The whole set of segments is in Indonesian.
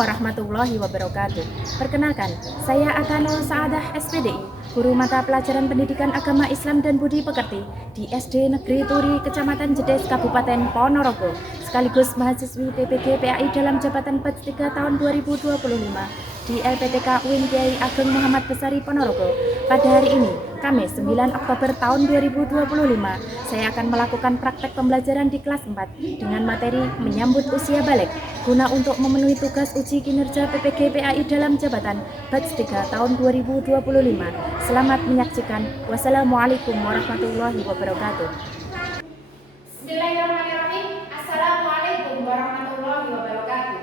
warahmatullahi wabarakatuh. Perkenalkan, saya Akanul Saadah SPDI, guru mata pelajaran Pendidikan Agama Islam dan Budi Pekerti di SD Negeri Turi, Kecamatan Jedes, Kabupaten Ponorogo, sekaligus mahasiswi PPG PAI dalam jabatan BATS 3 tahun 2025 di LPTK UIN Kiai Ageng Muhammad Besari Ponorogo. Pada hari ini, Kamis 9 Oktober tahun 2025, saya akan melakukan praktek pembelajaran di kelas 4 dengan materi menyambut usia balik guna untuk memenuhi tugas uji kinerja PPG PAI dalam jabatan BATS 3 tahun 2025. Selamat menyaksikan. Wassalamualaikum warahmatullahi wabarakatuh. Bismillahirrahmanirrahim. Assalamualaikum warahmatullahi wabarakatuh.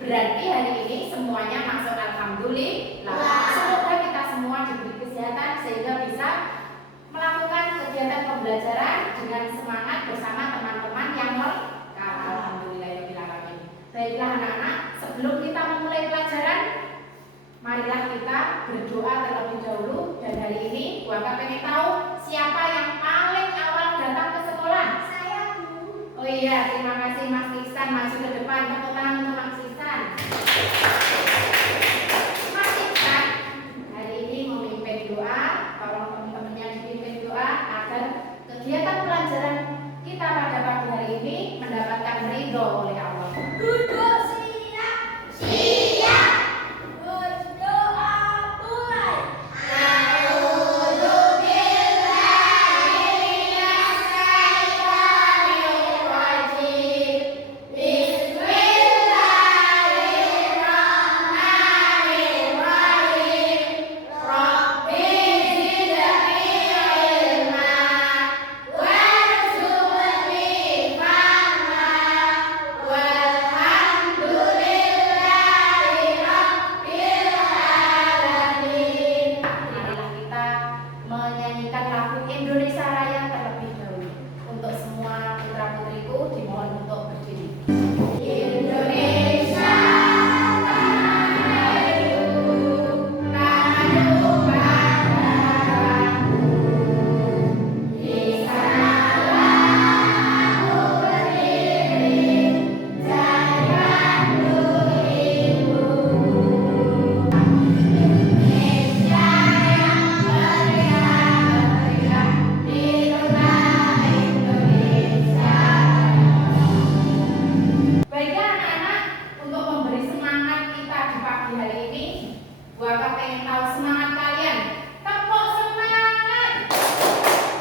Berarti hari ini semuanya masuk alhamdulillah. Semoga kita semua diberi kesehatan sehingga bisa melakukan kegiatan pembelajaran dengan semangat bersama teman-teman yang lengkap. Alhamdulillahirobbilalamin. Baiklah anak-anak, sebelum kita memulai pelajaran, marilah kita berdoa terlebih dahulu. Dan hari ini Bu Aka pengen tahu siapa yang paling awal datang ke sekolah. Saya, Bu. Oh iya, terima kasih Mas Iksan. Maju ke depan, tepuk tangan untuk Mas Iksan. Mas Iksan hari ini memimpin doa. Tolong teman-temannya dipimpin doa agar kegiatan pelajaran kita pada pagi hari ini mendapatkan ridho oleh Allah. Duduk siap. Siap. Berdoa mulai. Indonesia Raya terlebih dahulu. Untuk semua putra putriku dimohon untuk berdiri. Indonesia Raya, tanahku padaku, di sanalah aku berdiri, jadikan diriku. Indonesia yang merdeka, hiduplah Indonesia. Baiklah anak-anak, untuk memberi semangat kita di pagi hari ini, Bu Aka pengen tahu semangat kalian. Tepuk semangat.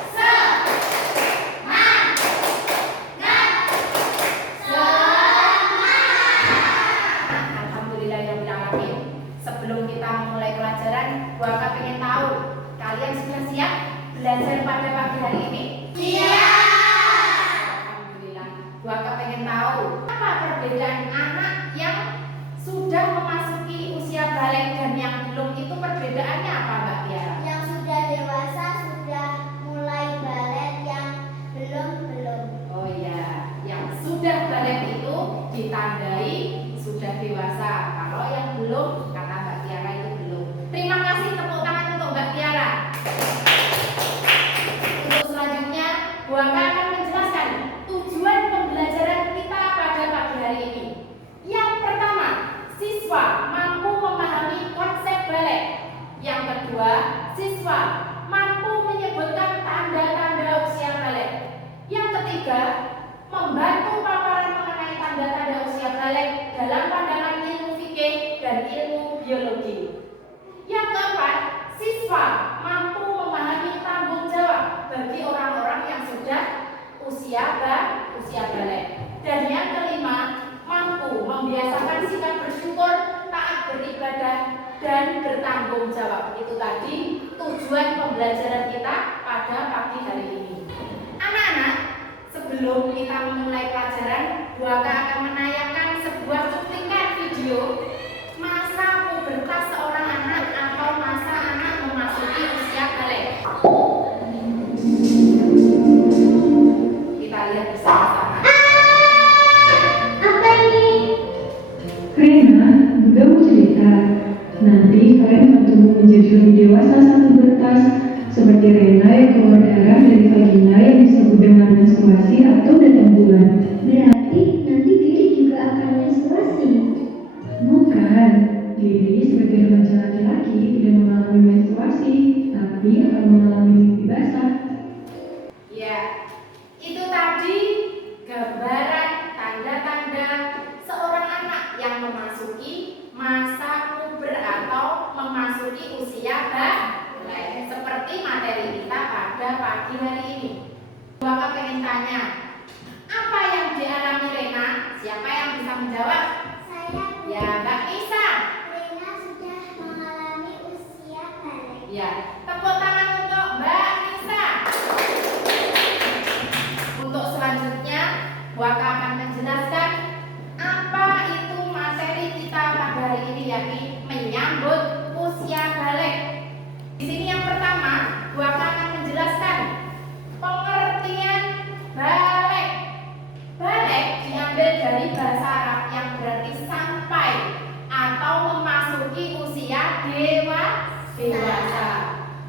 Semangat. Semangat. Alhamdulillahirobbilalamin. Sebelum kita memulai pelajaran, Bu Aka pengen tahu kalian sudah siap belajar pada pagi hari ini? Alhamdulillah. Bu Aka pengen tahu apa perbedaan anak yang sudah memasuki usia balik dan yang belum, itu perbedaannya apa Mbak Tiara? Yang sudah dewasa sudah mulai balet, yang belum. Oh iya, yang sudah balik itu ditandai sudah dewasa. Kalau yang belum, kata Mbak Tiara itu belum. Terima kasih, tepuk tangan untuk Mbak Tiara. Untuk selanjutnya, Bu Aka akan menjelaskan tujuan pembelajaran kita pada pagi hari ini. Yang pertama, siswa mampu memahami konsep balik. Yang kedua, siswa mampu menyebutkan tanda-tanda usia balik. Yang ketiga, membantu paparan mengenai tanda-tanda usia balik dalam pandangan ilmu fikih dan ilmu biologi. Yang keempat, siswa mampu memahami tanggung jawab bagi orang-orang yang sudah usia balik. Dan yang kelima, mampu membiasakan sikap bersyukur, taat beribadah dan bertanggung jawab. Itu tadi tujuan pembelajaran kita pada pagi hari ini. Anak-anak, sebelum kita memulai pelajaran, Bu Aka akan menayangkan sebuah cuplikan video masa pubertas seorang anak atau masa anak memasuki usia balik. Kita lihat bersama-sama. Apa ini? Rena juga mau cerita. Nanti kalian akan tumbuh menjadi lebih dewasa saat pubertas, seperti Rena yang keluar darah dari vagina yang disebut dengan menstruasi atau datang bulan. Berarti nanti Giri juga akan menstruasi. Bukan, Diri sebagai remaja laki-laki tidak mengalami menstruasi, tapi akan mengalami mimpi basah. Ya, itu tadi gambaran tanda-tanda seorang anak yang memasuki masa puber atau memasuki usia balik, seperti materi kita pada pagi hari ini. Bapak pengen tanya, apa yang dialami Rena? Siapa yang bisa menjawab? Saya Ya, Mbak Nisa. Rena sudah mengalami usia balik. Ya, tepuk tangan untuk Mbak Nisa. Untuk selanjutnya, Bu Aka akan menjelaskan apa itu materi kita pada hari ini, yakni menyambut usia balik. Di sini yang pertama, Bu Aka akan menjelaskan pengertian balik. Balik diambil dari bahasa Arab yang berarti sampai atau memasuki usia dewasa.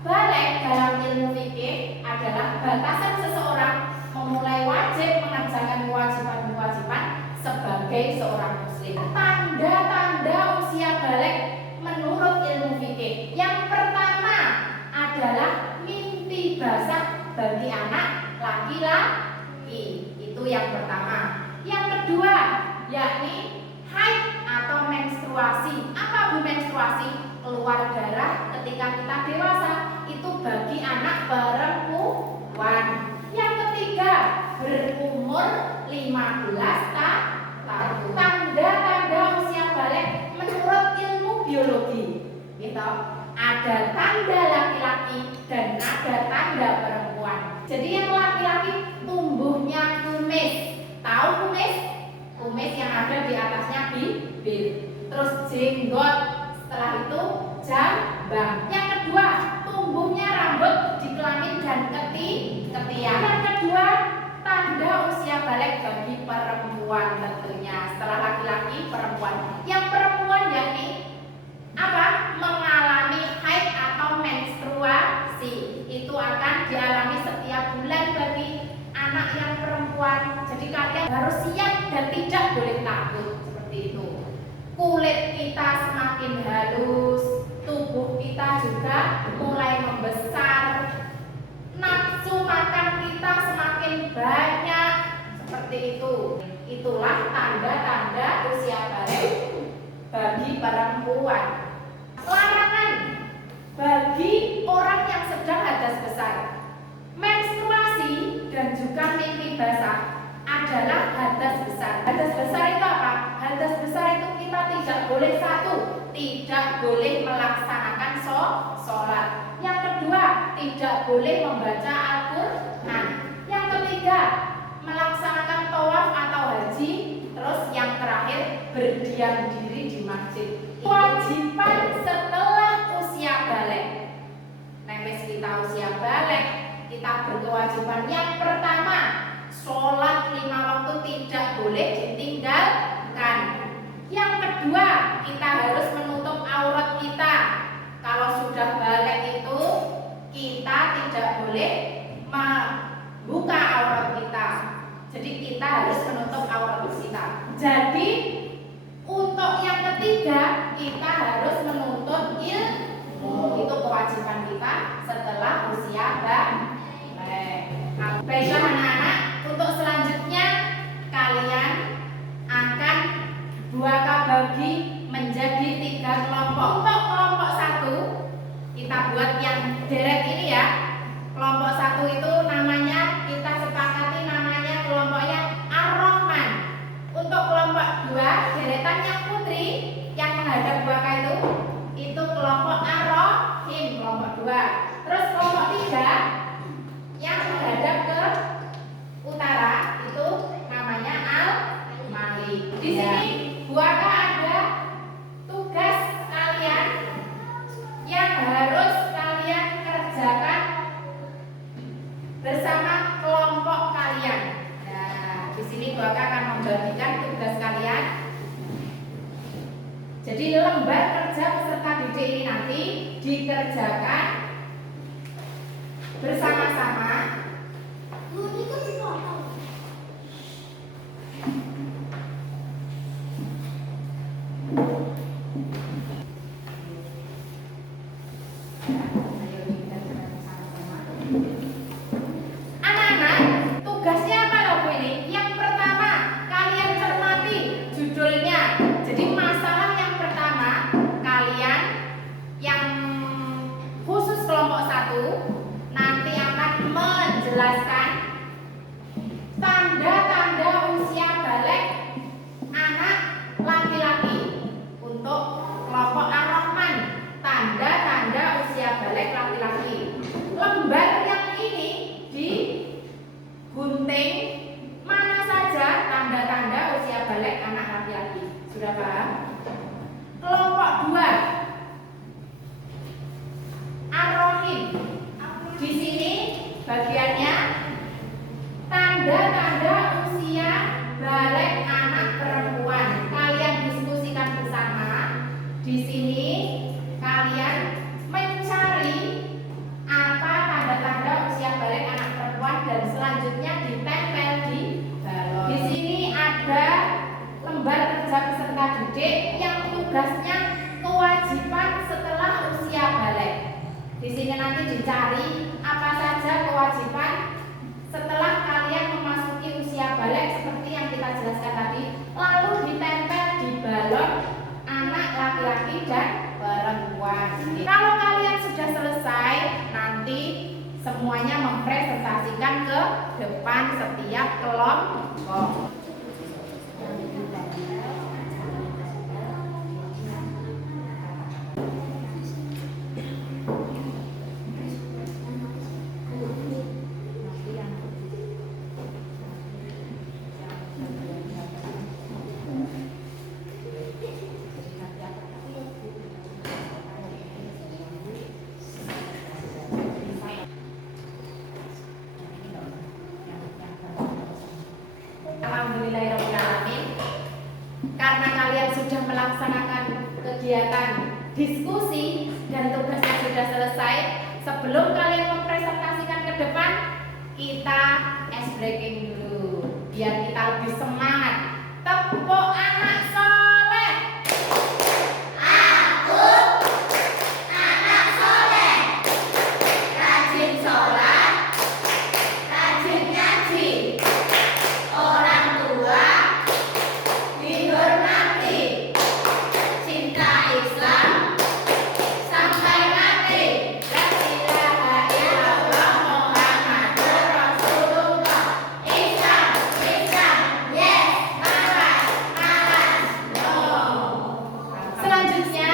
Balik dalam ilmu fikih adalah batasan seseorang memulai wajib mengerjakan kewajiban-kewajiban sebagai seorang muslim. Tanda-tanda usia balik menurut ilmu fikih. Yang pertama adalah mimpi basah bagi anak laki-laki. Itu yang pertama. Yang kedua, yakni haid atau menstruasi. Apa Bu menstruasi? Keluar darah ketika kita dewasa. Itu bagi anak perempuan. Yang ketiga, berumur 15 tahun. Tanda-tanda usia balik menurut ilmu biologi. Gitu. Ada tanda laki-laki dan ada tanda perempuan. Jadi yang laki-laki tumbuhnya kumis. Tahu kumis? Kumis yang ada di atasnya bibir. Terus jenggot. Setelah itu jambang. Yang kedua, tumbuhnya rambut di kelamin dan ketiak. Yang kedua, tanda usia balik bagi perempuan tentunya. Setelah laki-laki, perempuan. Yang perempuan yakni apa? Mengalami haid atau menstruasi. Itu akan dialami setiap bulan bagi anak yang perempuan. Jadi kalian harus siap dan tidak boleh takut seperti itu. Kulit kita semakin halus, tubuh kita juga mulai membesar, nafsu makan kita semakin banyak, seperti itu. Itulah tanda-tanda usia balik bagi perempuan. Larangan bagi orang yang sedang hadas besar. Menstruasi dan juga mimpi basah adalah hadas besar. Hadas besar itu apa? Hadas besar itu kita tidak boleh tidak boleh melaksanakan sholat. Yang kedua, tidak boleh membaca Al-Quran. Yang ketiga, melaksanakan tawaf atau haji. Terus yang terakhir, berdiam diri di masjid. Kewajiban setelah usia balik. Nemes kita usia balik, kita berkewajiban yang pertama, sholat 5 waktu tidak boleh ditinggalkan. Yang kedua, kita harus menutup aurat kita. Kalau sudah balik itu, kita tidak boleh membuka aurat kita. Jadi kita harus menutup aurat kita. Jadi untuk yang ketiga, kita harus menuntut ilmu. Itu kewajiban kita setelah usia balik. Baiklah anak-anak, untuk selanjutnya kalian akan Bu Aka bagi menjadi 3 kelompok. Untuk kelompok 1, kita buat yang deret ini ya. Kelompok 1 itu namanya, kita sepakati namanya kelompoknya Ar-Rahman. Untuk kelompok 2, deretan yang putri yang menghadap Bu Aka dikerjakan bersama-sama anak-anak. Tugasnya apa loh Bu ini? Yang pertama, kalian cermati judulnya. Jadi masalah yang pertama, kalian yang khusus kelompok 1 nanti akan menjelaskan tanda-tanda usia balik anak laki-laki. Untuk kelompok Ar-Rahman, tanda-tanda usia balik laki-laki. Lembar yang ini digunting mana saja tanda-tanda usia balik anak laki-laki. Sudah paham? Kelompok 2 Ar-Rahim. Di sini bagiannya tanda-tanda usia balik anak perempuan. Kalian diskusikan bersama. Di sini kalian mencari apa tanda-tanda usia balik anak perempuan dan selanjutnya ditempel di balon. Di sini ada lembar kerja peserta didik yang tugasnya kewajiban setelah usia balik. Di sini nanti dicari apa saja kewajiban setelah kalian memasuki usia balik seperti yang kita jelaskan tadi, lalu ditempel di balon anak laki-laki dan perempuan. Kalau kalian sudah selesai, nanti semuanya mempresentasikan ke depan setiap kelompok. Alhamdulillahirrahmanirrahim. Karena kalian sudah melaksanakan kegiatan diskusi dan tugasnya sudah selesai, sebelum kalian mempresentasikan ke depan, kita ice breaking dulu biar kita lebih semangat. Tepuk anak soleh. Aku anak soleh, rajin sholat, rajin ngaji, orang tua dihormati, cinta Islam sampai mati. La ilaha illallah Muhammadur Rasulullah. Islam, Islam, yes, malas, malas, no. Selanjutnya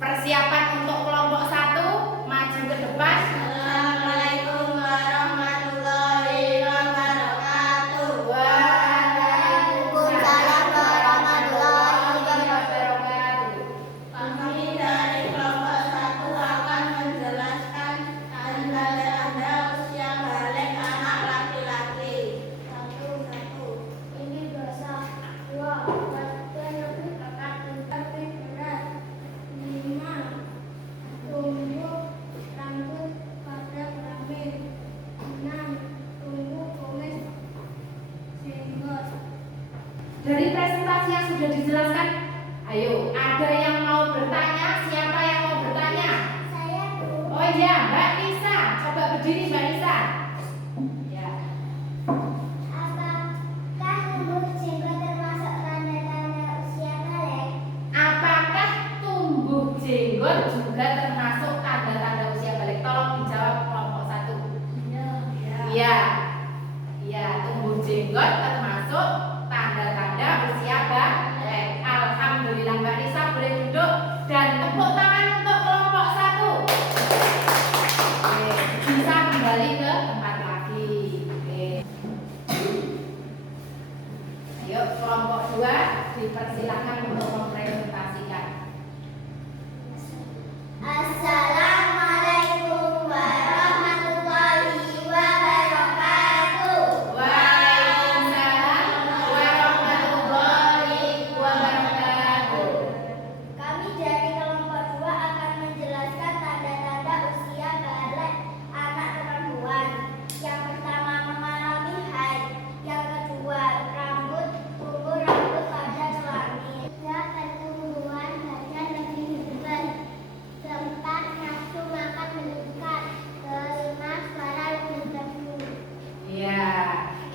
persiapan untuk kelompok 1 maju ke depan. Assalamualaikum warahmatullahi wabarakatuh. Waalaikumsalam warahmatullahi wabarakatuh. Kami dari kelompok 1 akan menjelaskan tanda-tanda usia balik anak laki-laki. 1. Ini basah. 2. Badan lebih pekat dan lebih berat. 5. Tumbuh rambut pada kelamin. 6. Tumbuh kumis jenggot. Dari presentasi yang sudah dijelaskan, ayo ada yang mau bertanya? Siapa yang mau bertanya? Saya Bu. Oh iya, Mbak Nisa, coba berdiri Mbak Nisa. Ya. Apakah tumbuh jenggot termasuk tanda-tanda usia balik? Apakah tumbuh jenggot juga termasuk tanda-tanda usia balik? Tolong dijawab kelompok 1. Iya. Iya, tumbuh jenggot termasuk tanda-tanda usia balik. Alhamdulillah Mbak Nisa boleh duduk dan tepuk tangan untuk kelompok 1. Oke, bisa kembali ke tempat lagi. Oke. Ayo kelompok 2 dipersilakan untuk mempresentasikan. Assalamualaikum warahmatullahi wabarakatuh. Waalaikumsalam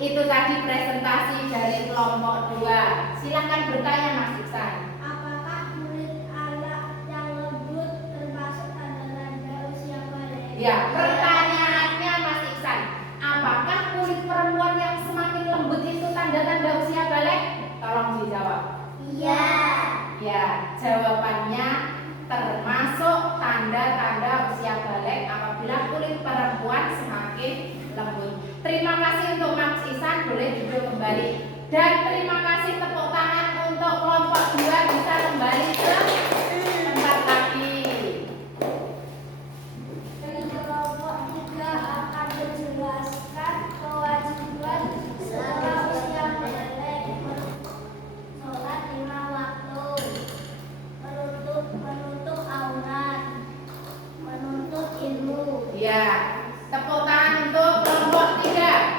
Itu tadi presentasi dari kelompok 2. Silakan bertanya Mas Iksan. Apakah kulit anak yang lembut termasuk tanda-tanda usia balik? Ya, pertanyaannya Mas Iksan, apakah kulit perempuan yang semakin lembut itu tanda-tanda usia balik? Tolong dijawab. Iya. Ya, jawabannya termasuk tanda-tanda usia balik apabila kulit perempuan semakin lembut. Terima kasih untuk Mas Iksan, boleh duduk kembali. Dan terima kasih tepuk tangan untuk kelompok 2 bisa kembali ke tempat lagi. Kelompok 3 akan menjelaskan kewajiban setelah usia balik. Sholat 5 waktu, menutup aurat, menuntut ilmu. Ya, tepuk tangan untuk kelompok 3.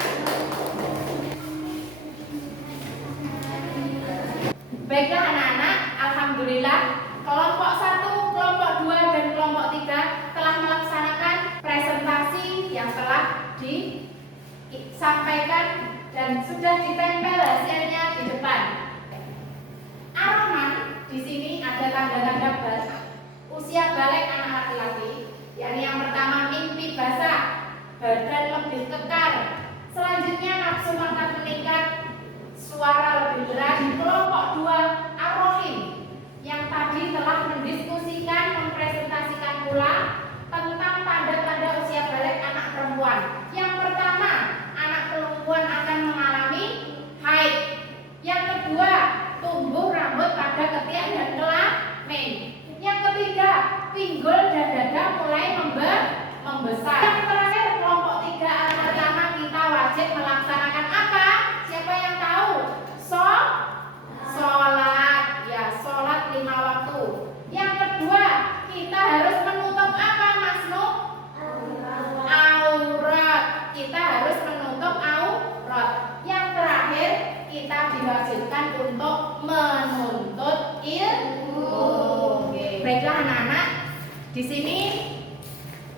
Baiklah anak-anak, alhamdulillah kelompok 1, kelompok 2 dan kelompok 3 telah melaksanakan presentasi yang telah disampaikan dan sudah ditempel hasilnya di depan. Ar-Rahman di sini ada tanda-tanda usia balik anak laki-laki, yakni yang pertama mimpi basah, badan lebih kekar, selanjutnya nafsu makan meningkat, suara lebih berat. Di kelompok 2 Ar-Rahim yang tadi telah mendiskusikan, mempresentasikan pula tentang tanda-tanda usia balik anak perempuan. Yang pertama, anak perempuan akan mengalami haid. Yang kedua, tumbuh rambut pada ketiak dan kelamin. Yang ketiga, pinggul dan dada mulai membesar. Yang terakhir, kelompok 3 pertama kita wajib melaksanakan apa? Siapa yang tahu? Sholat. Ya, sholat 5 waktu. Yang kedua, kita harus menutup apa, Mas Nuk? Aurat. Kita harus menutup aurat. Yang terakhir, kita diwajibkan untuk menuntut ilmu. Oke. Baiklah anak-anak, di sini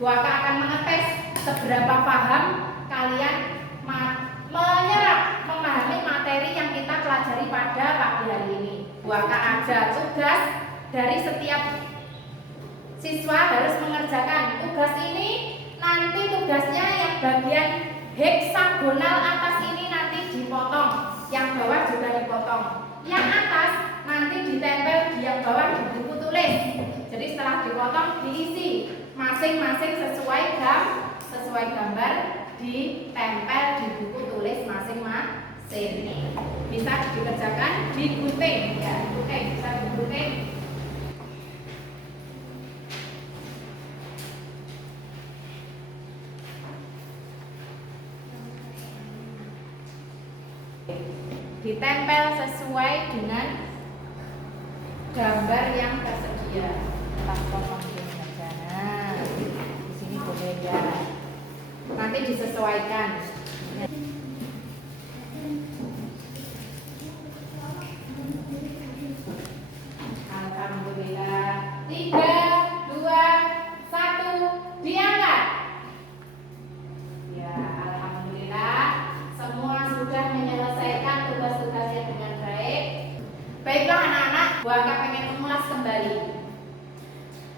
Bu Aka akan mengetes seberapa paham kalian memahami materi yang kita pelajari pada pagi hari ini. Bu Aka ada tugas dari setiap siswa harus mengerjakan. Tugas ini nanti tugasnya yang bagian heksagonal atas ini nanti dipotong, yang bawah juga dipotong. Yang atas nanti ditempel di yang bawah di buku tulis. Jadi setelah dipotong diisi masing-masing sesuai gambar, ditempel di buku tulis masing-masing. Bisa dikerjakan di gunting, ya, gunting bisa digunting. Ditempel sesuai dengan gambar yang tersedia. Nah, di sini boleh ya. Nanti disesuaikan. Alhamdulillah. 3, 2, 1, diangkat. Ya, alhamdulillah. Semua sudah menyelesaikan tugas-tugasnya dengan baik. Baiklah anak-anak, Bu Aka pengen mengulas kembali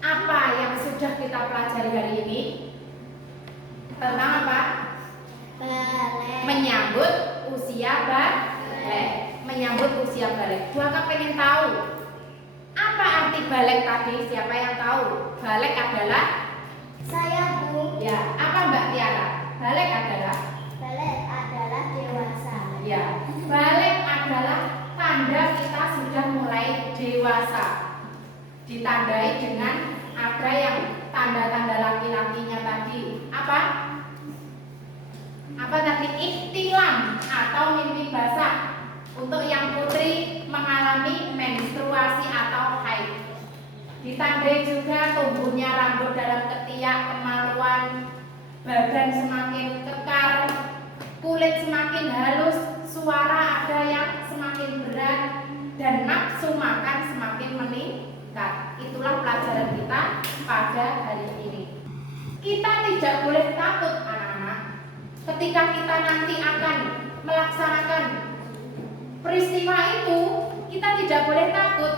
apa yang sudah kita pelajari hari ini tentang apa? Balik. Menyambut usia balik. Menyambut usia balik. Bu Aka pengen tahu apa arti balik tadi? Siapa yang tahu? Balik adalah? Saya Bu. Ya, apa Mbak Tiara? Balik adalah? Balik adalah dewasa. Ya, balik adalah tanda kita sudah mulai dewasa. Ditandai dengan ada yang tanda-tanda laki-lakinya tadi. Apa? Apa tadi? Ihtilam atau mimpi basah. Untuk yang putri mengalami menstruasi atau haid. Ditandai juga tumbuhnya rambut dalam ketiak, kemaluan, badan semakin kekar, kulit semakin halus, suara ada yang semakin berat, dan nafsu makan semakin meningkat. Itulah pelajaran kita pada hari ini. Kita tidak boleh takut anak-anak ketika kita nanti akan melaksanakan peristiwa itu, kita tidak boleh takut.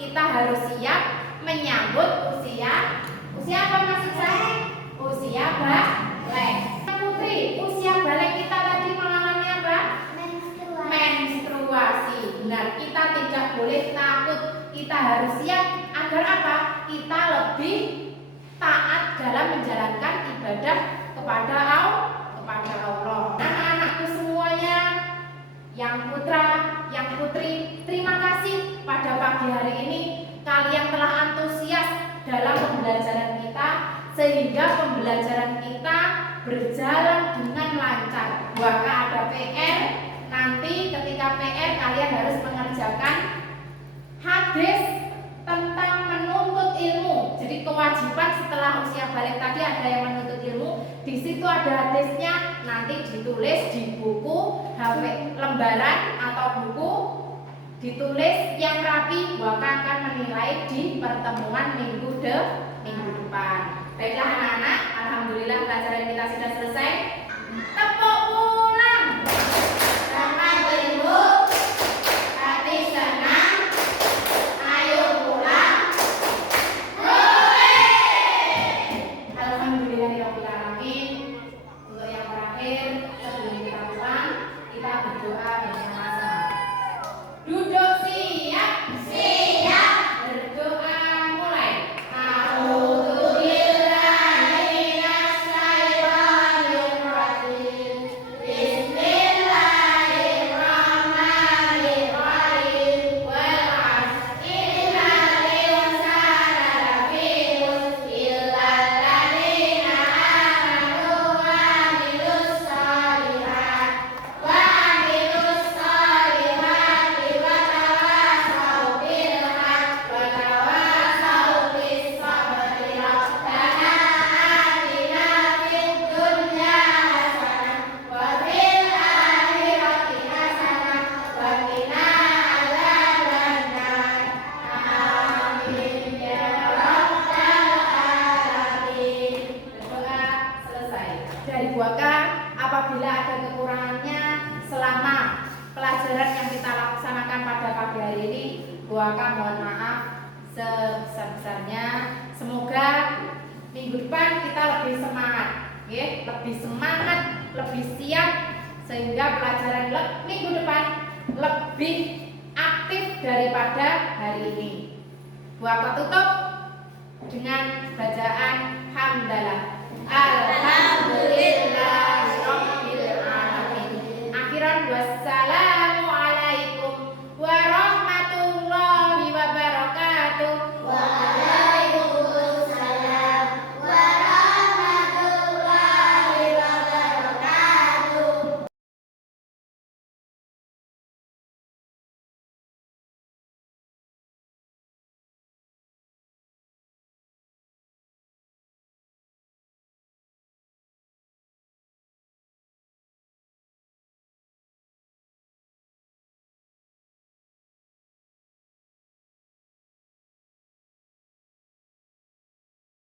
Kita harus siap menyambut usia apa maksud saya? Usia balik. Putri, usia balik kita tadi mengalami apa? Menstruasi. Benar, kita tidak boleh takut. Kita harus siap agar apa? Kita lebih taat dalam menjalankan ibadah kepada Allah. Anak-anakku semuanya, yang putra, yang putri, terima kasih pada pagi hari ini kalian telah antusias dalam pembelajaran kita, sehingga pembelajaran kita berjalan dengan lancar. Bukankah ada PR? Nanti ketika PR kalian harus mengerjakan hadis tentang menuntut ilmu. Jadi kewajiban setelah usia balik tadi ada yang menuntut ilmu. Di situ ada hadisnya, nanti ditulis di buku lembaran atau buku, ditulis yang rapi. Bukan akan menilai di pertemuan minggu depan. Baiklah anak-anak, alhamdulillah pelajaran kita sudah selesai. Tepuk ulang. Selamat Ibu. Hati senang. Ayo pulang. Hore. Alhamdulillahirabbil alamin. Untuk yang terakhir, sebelum kita pulang, kita berdoa bersama-sama. Duduk siap. Siap. Berdoa mulai. Dari Buaka, apabila ada kekurangannya selama pelajaran yang kita laksanakan pada pagi hari ini, Buaka mohon maaf sebesar-besarnya. Semoga minggu depan kita lebih semangat, lebih semangat, lebih siap, sehingga pelajaran minggu depan lebih aktif daripada hari ini. Buaka tutup.